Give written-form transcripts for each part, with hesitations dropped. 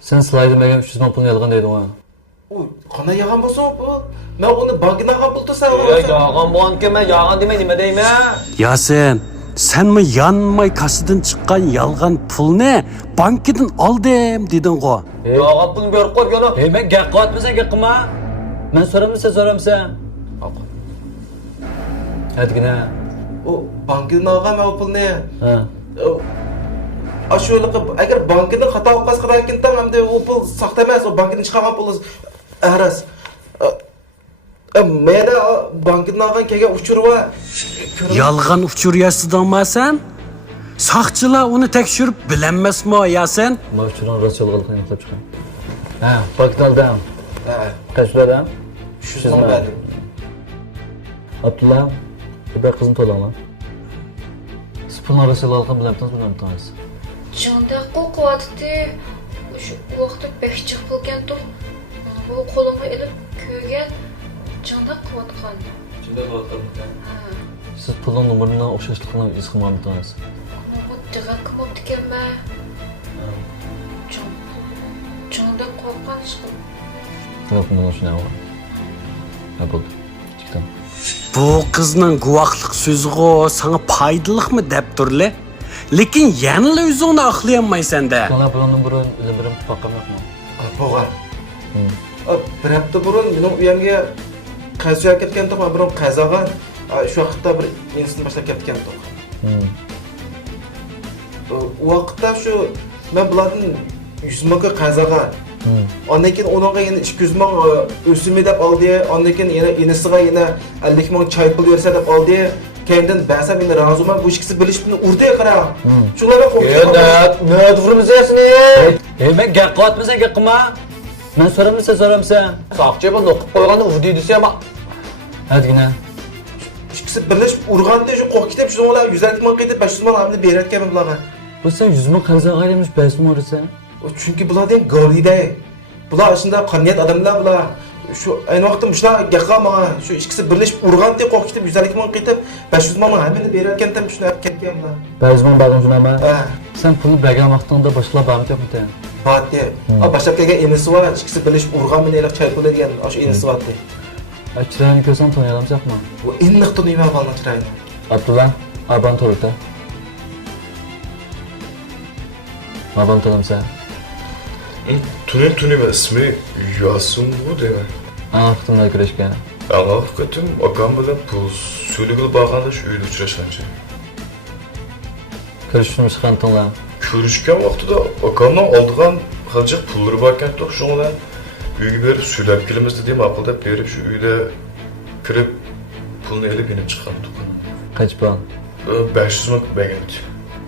Sen slaydı benim 300 man pulunu yalgan deydin ha. O kana yağan bolsa o. Men onu bankına kabul tutsa Yağan bu anke ben yağan demey nime deyim ya. Yasin, sen mi yanmay kasıdın çıkan yalgan pul ne? Bankidan aldım dedin go. Yağan pulunu bir koy gönü. Ben gel qatmasan gel qılma. Ben soramsan. Hadi gine. O bankdan algan men o pul ne? Ha. Aşuyluk eğer bankdan hata olmaz kadar kintam hem de o pul saxta emas, o bankdan çıkan pul aras. Mene bankdan algan kelgen uçurwa. Yalgan uçuryasıdan mı sen? Sakçılar onu tekşürüp bilenmez mi o Yasin? Mavçuran rast yolgalıqını yoqlab chiqan. Ha, paket aldım. Kaç liradan? 300 man verdim. Abdullah, bir kızım to'laman. Siz pulni rast yolgalıqini bilamsiz? Janda qo'qiyotdi. Shu vaqtda 5 chiq bo'lgan to'q. Bu qo'limga ilib ko'rgan janda qiyotgan. Şimdi bakalım. Siz pulning nomeridan o'xshashligini his qilmayapsiz. Bu diqqat qilib ekanman. Janda qo'rqqan ish qilib. Yo'q, buni shunday var. Ha bo'ldi. Chiqdim. Bu kızның guvaqlıq sözü o sana paydalık mı dep turli? Lekin yanıla özünü aklayammaysan da. Sonra bunun burun birim paqqam yo'qmi? Bo'lgan. Bir hafta burun mening uyamga qaziga ketgan to'q, men biron qazaga shu vaqtda bir insini boshlab ketgan to'q. O vaqtda shu men bulardan 100 mingga qazaga ondan keyin onunğa yana 200 ming o'simi deb oldi, ondan keyin yana inisiga yana 50 ming choy pul bersa deb oldi. Kendinden bense beni razı olmam, bu ikisi bilişip beni urdu ya kara. Şunlara korkuyorum. Ne durumuz yasin ya? Ben gel qatmasan gel qilma. Men soramsan. Sakçı bu nokup koyganı vurduydu ama. Hadi gine. İkisi birleşip urgan diye şu korku kitap şu ola 150 ming qitib 500 ming hamda beretken bularga. Bu sen 100 ming qarza qaylamış 5 ming ursa. Çünkü bular deyin goride. Bular aslında qaniyat adamlar bular. Şu aynı vaqtim şuna gaqama şu ikisi birleşip urgan diye korku kitap 150 ming qitib 500 ming hamda beretken tam şuna ketgan bular. 5 ming bag'im shunami? Ha. Sen pulni bergan vaqtingda boshqa barmi yo'qmi? Batdi. Başlab kelgan enisi var, ikisi birleşip urgan bilan elak choy pul degan o'sha enisi batdi. Chiroyini ko'rsam taniyolmasakmi? Bu inniq tuniyman qolgan chiroyini. Abdullah, aban to'rta. Aban to'lamsa. Tunim ismi Yasin bu deme. Aqtimlar kirishgan. Ama hakikaten akam bilan pul söylegil bağanda şu uyda uçraşanca. Kirishimiz qantinglar. Körüşken vaqtida akamdan aldığan halcaq pulları barken toq şoňadan uyga berip söylep kelimiz dediğim aqılda berip şu uyda kirip pulni elip yenip chiqqan toq. Qancha pul? 500 ming berganti.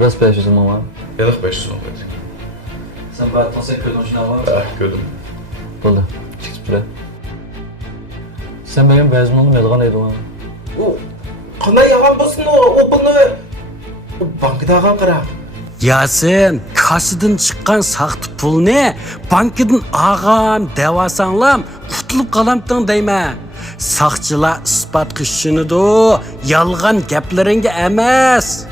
Rost 500 ming mi? Yana 500 ming berdi. Sen batmasa köydün şuna var. Gördüm. Bo'ldi. Chiqib tura. Sen benim 5 mingni yalgan eding. O qanday yağan bolsun o pulni bankda algan qara. Yasin, kasıdın çıkan sahtı pul ne? Bankidan ağam, devasanlam, kutulup kalamtın deyme. Sakçılar ispat kışçını da yalgan geplerine emez.